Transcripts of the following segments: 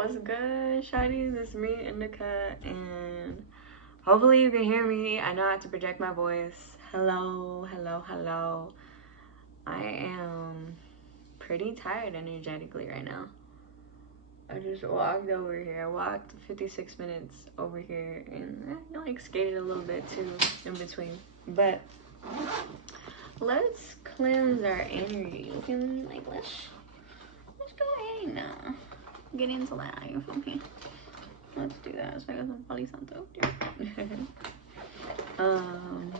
What's good, shawty? This is me, Indica, and hopefully you can hear me. I know I have to project my voice. Hello, hello, hello. I am pretty tired energetically right now. I just walked over here. I walked 56 minutes over here and like skated a little bit too in between. But let's cleanse our energy. We can let's go ahead now. Get into that, you feel me? Let's do that. So I got some Palo Santo. And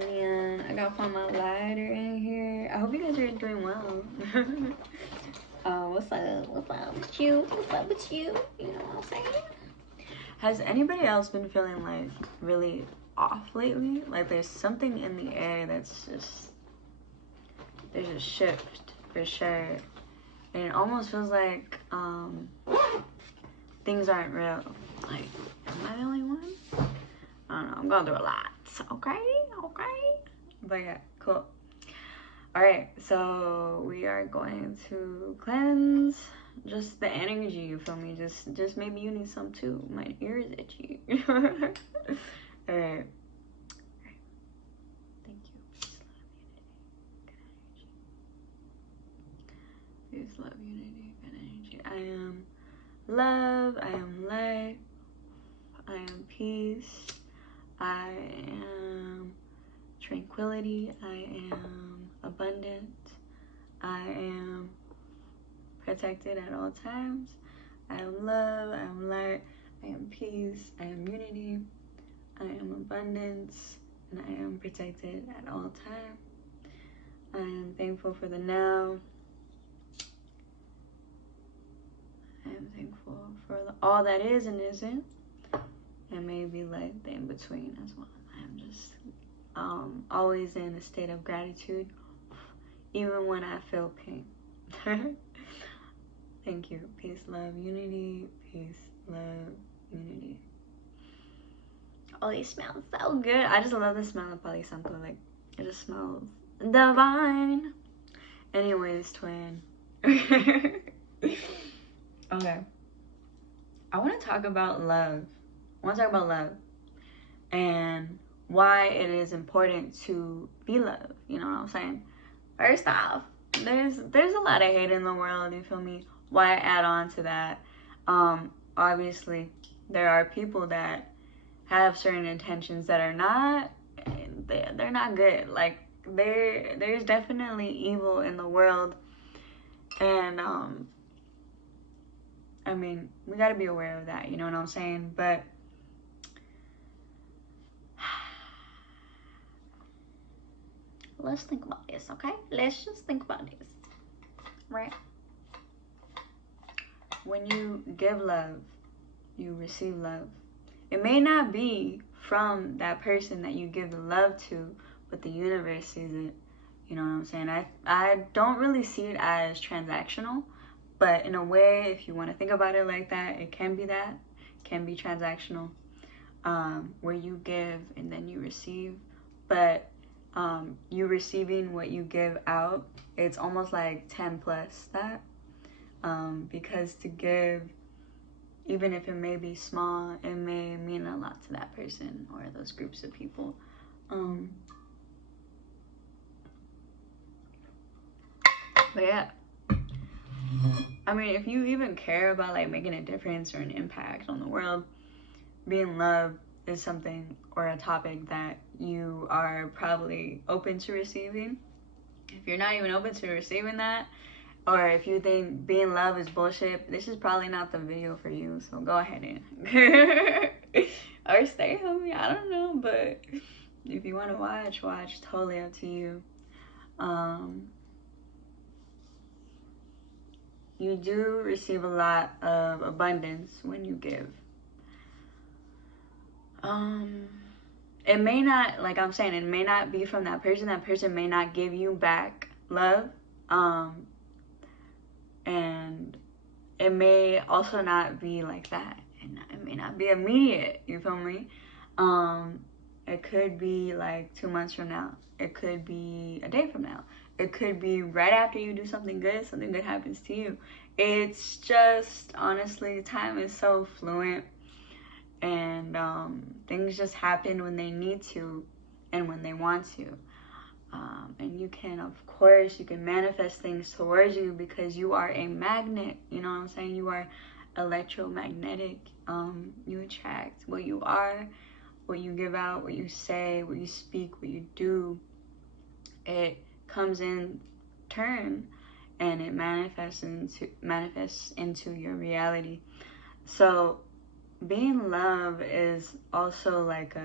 then I gotta find my lighter in here. I hope you guys are doing well. What's up? What's up with you? What's up with you? You know what I'm saying? Has anybody else been feeling like really off lately? Like there's something in the air that's just, there's a shift for sure. And it almost feels like things aren't real. Like, am I the only one? I don't know. I'm going through a lot. Okay. But yeah, cool. Alright, so we are going to cleanse just the energy, you feel me? Just maybe you need some too. My ear is itchy. Alright. Peace, love, unity, good energy. I am love, I am light, I am peace, I am tranquility, I am abundant, I am protected at all times, I am love, I am light, I am peace, I am unity, I am abundance, and I am protected at all times. I am thankful for the now. I am thankful for all that is and isn't, and maybe like the in-between as well. I am just always in a state of gratitude, even when I feel pain. Thank you. Peace, love, unity. Peace, love, unity. Oh, they smell so good. I just love the smell of Palo Santo. Like, it just smells divine. Anyways, twin. Okay, I want to talk about love. And why it is important to be loved. You know what I'm saying? First off, there's a lot of hate in the world. You feel me? Why add on to that? Obviously, there are people that have certain intentions that are not. They're not good. Like there's definitely evil in the world, and I mean, we gotta be aware of that, you know what I'm saying? But let's think about this, okay? Let's just think about this, right? When you give love, you receive love. It may not be from that person that you give the love to, but the universe sees it, you know what I'm saying? I don't really see it as transactional. But in a way, if you want to think about it like that, it can be that. It can be transactional, where you give and then you receive. But you receiving what you give out, it's almost like 10 plus that. Because to give, even if it may be small, it may mean a lot to that person or those groups of people. But yeah. I mean, if you even care about like making a difference or an impact on the world, being loved is something or a topic that you are probably open to receiving. If you're not even open to receiving that, or if you think being loved is bullshit, this is probably not the video for you. So go ahead and or stay home. I don't know, but if you want to watch, totally up to you. You do receive a lot of abundance when you give. It may not, like I'm saying, it may not be from that person. That person may not give you back love. And it may also not be like that. And it may not be immediate, you feel me? It could be like 2 months from now. It could be a day from now. It could be right after you do something good happens to you. It's just, honestly, time is so fluent, and things just happen when they need to and when they want to. And you can, of course, you can manifest things towards you because you are a magnet. You know what I'm saying? You are electromagnetic. You attract what you are, what you give out, what you say, what you speak, what you do. It comes in turn, and it manifests into your reality. So being love is also like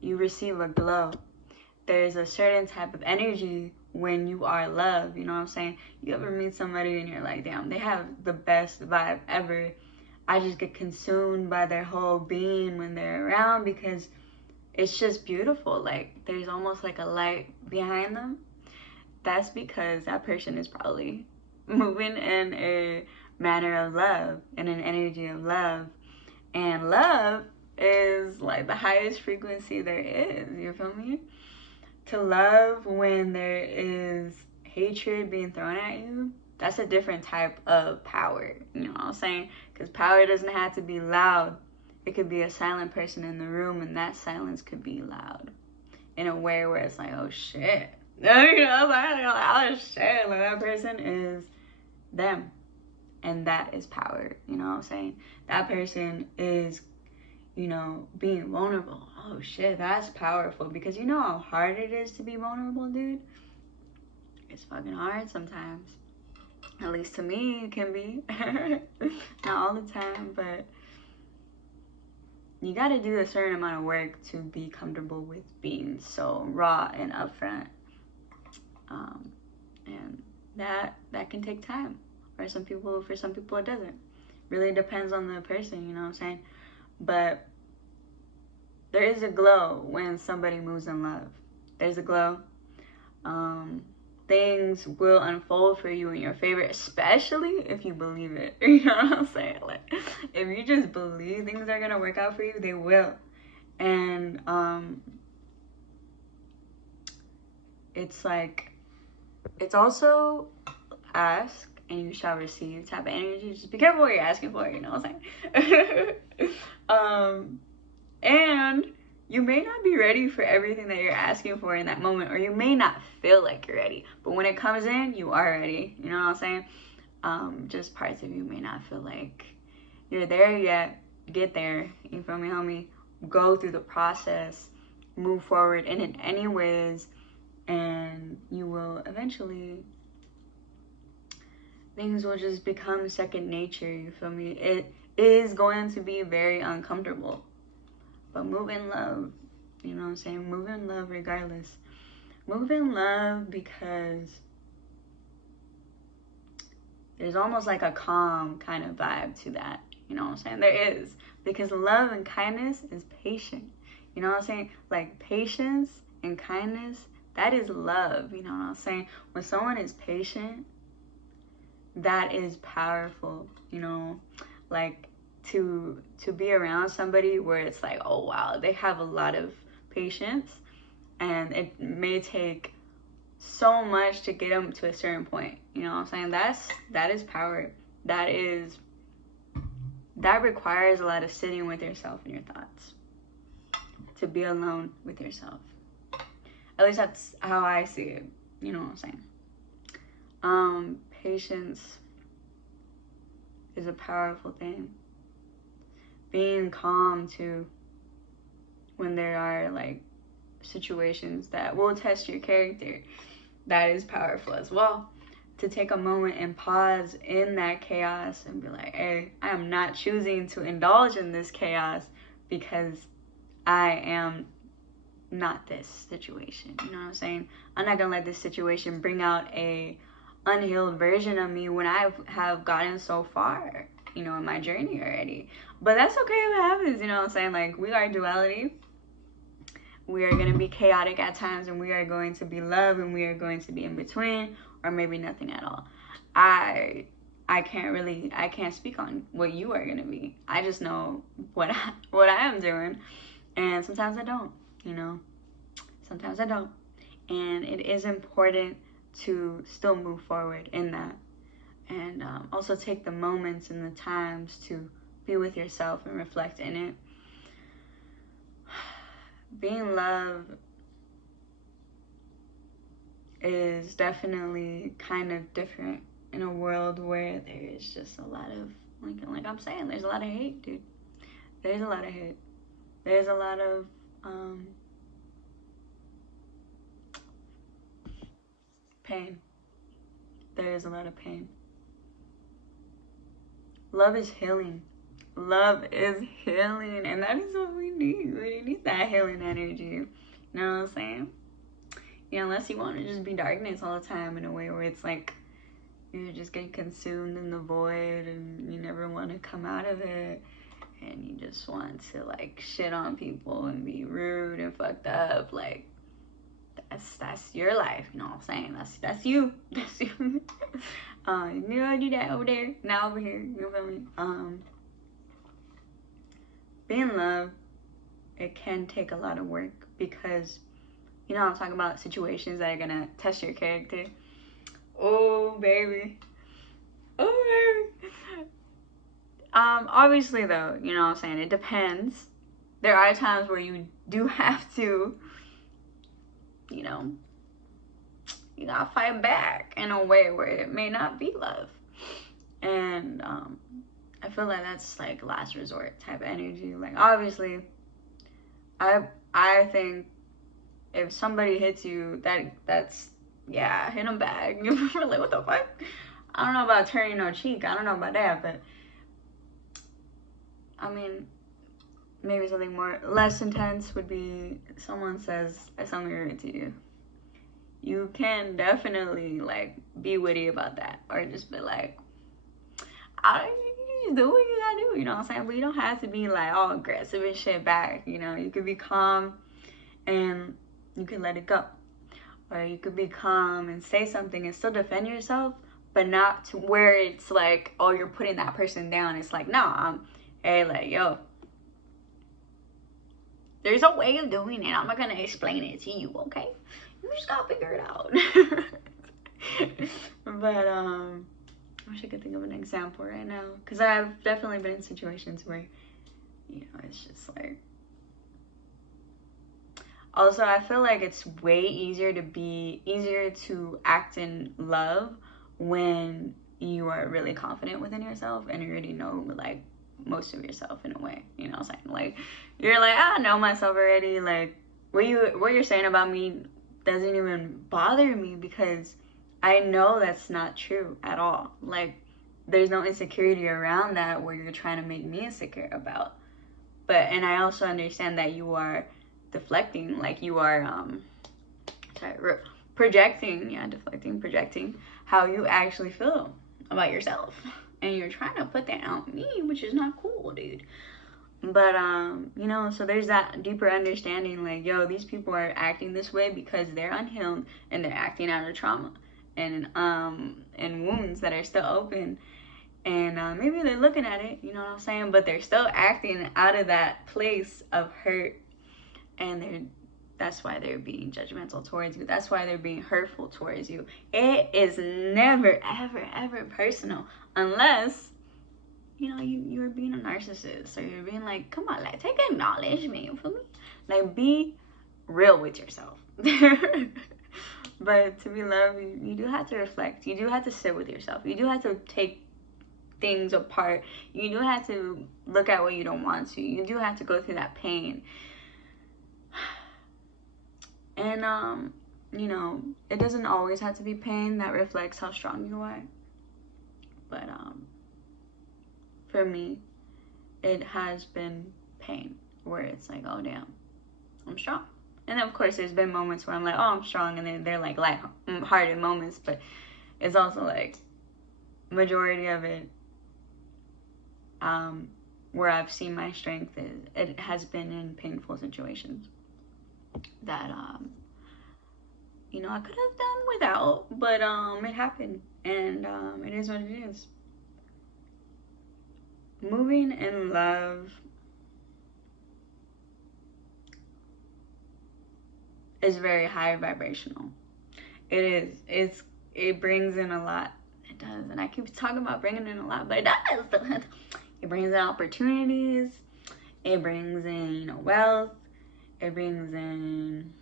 you receive a glow. There's a certain type of energy when you are love. You know what I'm saying? You ever meet somebody and you're like, damn, they have the best vibe ever. I just get consumed by their whole being when they're around because it's just beautiful. Like, there's almost like a light behind them. That's because that person is probably moving in a manner of love, in an energy of love. And love is like the highest frequency there is. You feel me? To love when there is hatred being thrown at you, that's a different type of power. You know what I'm saying? Because power doesn't have to be loud. It could be a silent person in the room, and that silence could be loud in a way where it's like, oh shit. You know, like, oh shit. Like, that person is them. And that is power. You know what I'm saying? That person is, you know, being vulnerable. Oh shit, that's powerful. Because you know how hard it is to be vulnerable, dude? It's fucking hard sometimes. At least to me, it can be. Not all the time, but you gotta do a certain amount of work to be comfortable with being so raw and upfront. And that can take time. For some people it doesn't. Really depends on the person, you know what I'm saying? But there is a glow when somebody moves in love. There's a glow. Things will unfold for you in your favor, especially if you believe it. You know what I'm saying? Like, if you just believe things are gonna work out for you, they will. And it's like, it's also ask and you shall receive type of energy. Just be careful what you're asking for, you know what I'm saying? And you may not be ready for everything that you're asking for in that moment, or you may not feel like you're ready. But when it comes in, you are ready. You know what I'm saying? Just parts of you may not feel like you're there yet. Get there. You feel me, homie? Go through the process. Move forward in it anyways. And you will eventually, things will just become second nature. You feel me? It is going to be very uncomfortable. But move in love, you know what I'm saying? Move in love regardless. Move in love because there's almost like a calm kind of vibe to that. You know what I'm saying? There is. Because love and kindness is patient. You know what I'm saying? Like, patience and kindness, that is love. You know what I'm saying? When someone is patient, that is powerful. You know, like, to be around somebody where it's like, oh wow, they have a lot of patience, and it may take so much to get them to a certain point. You know what I'm saying? That is power. That requires a lot of sitting with yourself and your thoughts, to be alone with yourself. At least that's how I see it. You know what I'm saying? Patience is a powerful thing. Being calm too, when there are like situations that will test your character, that is powerful as well. To take a moment and pause in that chaos and be like, hey, I am not choosing to indulge in this chaos because I am not this situation. You know what I'm saying? I'm not gonna let this situation bring out a unhealed version of me when I have gotten so far, you know, in my journey already. But that's okay if it happens, you know what I'm saying? Like, we are duality. We are going to be chaotic at times, and we are going to be love, and we are going to be in between, or maybe nothing at all. I can't speak on what you are going to be. I just know what I am doing, and sometimes I don't, you know. Sometimes I don't. And it is important to still move forward in that. And also take the moments and the times to be with yourself and reflect in it. Being loved is definitely kind of different in a world where there is just a lot of, like I'm saying, there's a lot of hate, dude. There's a lot of hate. There's a lot of pain. There is a lot of pain. Love is healing. Love is healing, and that is what we need. We need that healing energy. You know what I'm saying? Yeah, unless you want to just be darkness all the time in a way where it's like you're just getting consumed in the void and you never want to come out of it, and you just want to like shit on people and be rude and fucked up. Like that's your life, you know what I'm saying? That's you. That's you. You know, do that over there, now over here. You feel me? Being loved, it can take a lot of work because, you know, I'm talking about situations that are gonna test your character. Oh baby, oh baby. Obviously though, you know what I'm saying, it depends. There are times where you do have to, you know, you gotta fight back in a way where it may not be love. And I feel like that's like last resort type of energy. Like obviously, I think if somebody hits you, that's yeah, hit them back. You're like, what the fuck? I don't know about turning no cheek. I don't know about that, but I mean, maybe something less intense would be someone says something rude to you. You can definitely like be witty about that, or just be like, you just do what you gotta do, you know what I'm saying? But you don't have to be like all aggressive and shit back, you know? You could be calm and you can let it go. Or you could be calm and say something and still defend yourself, but not to where it's like, oh, you're putting that person down. It's like, no, hey, like, yo, there's a way of doing it. I'm not gonna explain it to you, okay? You just gotta figure it out. But I wish I could think of an example right now, because I've definitely been in situations where, you know, it's just like, also I feel like it's way easier to act in love when you are really confident within yourself and you already know like most of yourself in a way, you know what I'm saying? Like you're like, I know myself already, like what you're saying about me doesn't even bother me because I know that's not true at all. Like there's no insecurity around that where you're trying to make me insecure about. And I also understand that you are deflecting, like you are projecting how you actually feel about yourself, and you're trying to put that on me, which is not cool, dude. But you know, so there's that deeper understanding, like, yo, these people are acting this way because they're unhealed and they're acting out of trauma and wounds that are still open, and maybe they're looking at it, you know what I'm saying, but they're still acting out of that place of hurt, and that's why they're being judgmental towards you. That's why they're being hurtful towards you. It is never, ever, ever personal unless, you know, you're being a narcissist, or you're being like, come on, like, take acknowledgement, you feel me? Like, be real with yourself. But to be loved, you do have to reflect. You do have to sit with yourself. You do have to take things apart. You do have to look at what you don't want to. You do have to go through that pain. And, you know, it doesn't always have to be pain that reflects how strong you are. But, for me, it has been pain where it's like, oh, damn, I'm strong. And of course, there's been moments where I'm like, oh, I'm strong. And then they're like light-hearted moments. But it's also like majority of it, where I've seen my strength, it has been in painful situations that, you know, I could have done without, but it happened, and it is what it is. Moving in love is very high vibrational. It is. It brings in a lot. It does. And I keep talking about bringing in a lot, but it does. It brings in opportunities. It brings in, you know, wealth. It brings in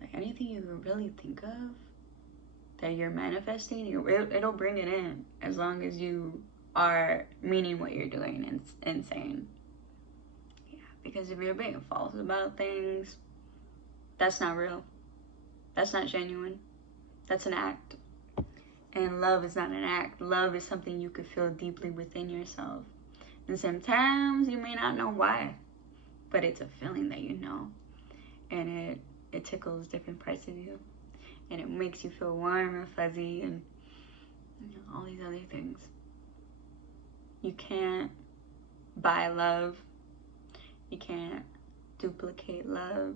like anything you can really think of that you're manifesting. It'll bring it in as long as you are meaning what you're doing and saying. Yeah, because if you're being false about things, that's not real. That's not genuine. That's an act. And love is not an act. Love is something you could feel deeply within yourself. And sometimes you may not know why, but it's a feeling that you know. And it tickles different parts of you. And it makes you feel warm and fuzzy and, you know, all these other things. You can't buy love. You can't duplicate love.